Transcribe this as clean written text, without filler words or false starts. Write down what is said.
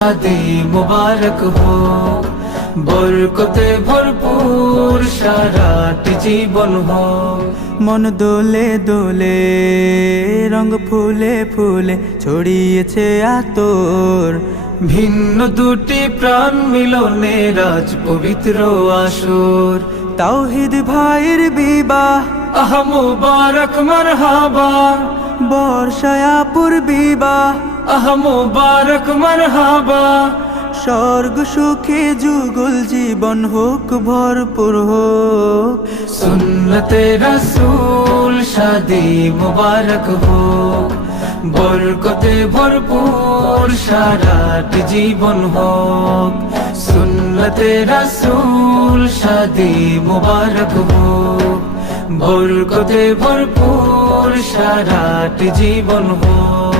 শাদি মুবারক হোক, বরকতে ভরপুর সারাটি জীবন হোক। মন দোলে দোলে, রঙ ফুলে ফুলে ছড়িয়েছে আতর। ভিন্ন দুটি প্রাণ মিলনে রাজ পবিত্র আসর। তাওহিদ ভাইয়ের বিবাহ, আহ মুবারক মারহাবা, বর্ষায়াপুর বিবাহ, আহ মুবারক মারহাবা। স্বর্গ সুখে যুগল জীবন হোক, ভরপুর হোক। সুন্নতে রাসূল শাদি মুবারক হোক, বরকতে ভরপুর সারাটি জীবন হোক। সুন্নতে রাসূল শাদি মুবারক হোক, বরকতে ভরপুর সারাটি জীবন হোক।